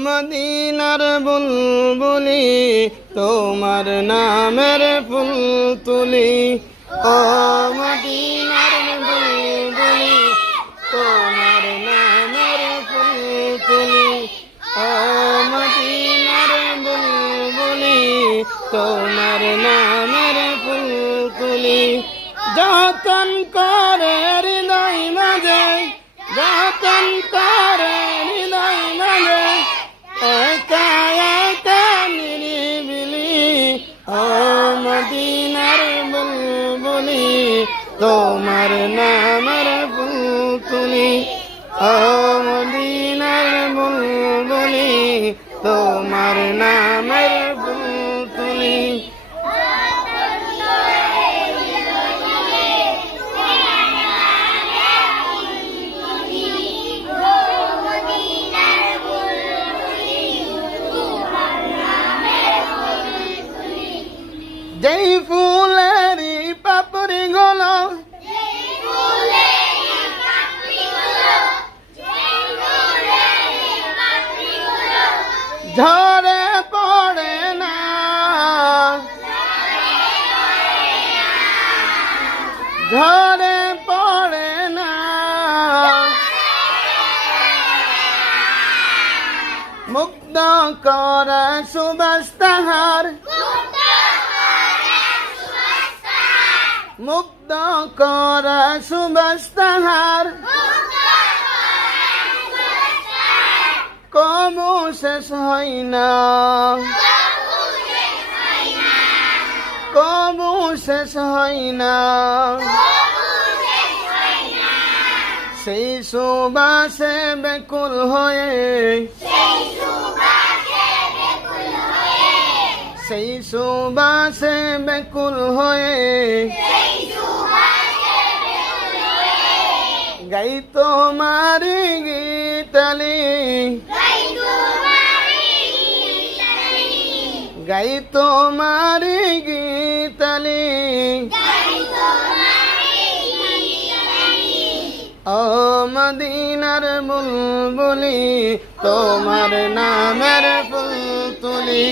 মদিনার বুলবুলি তোমার নামের ফুল তুলি ও মদিনার বুলবুলি তোমার নামের ফুল তুলি ও মদিনার বুলবুলি তোমার নামের ফুল তুলি যতন করে হৃদয় মাঝে যতন করে হৃদয় মাঝে একা একা নিরিবিলি ও মদিনার বুলবুলি তোমার নামের ফুল তুলি ও মদিনার বুলবুলি তোমার নামের ফুল তুলি যেই ফুলেরই পাপড়ি গুলো ঝরে পড়ে না ঝরে পড়ে না মুগ্ধ করে সুবাস তাহার মুগ্ধ করে সুবাস তাহার কবু শেষ হয় না কবু শেষ হয় না সেই সুবাসে বেকুল হয়ে সেই সুবাসে বেকুল হয়ে গাই তোমারি গীতালি গাই তোমারি গীতালি ও মদিনার বুলবুলি তোমার নামের ফুল তুলি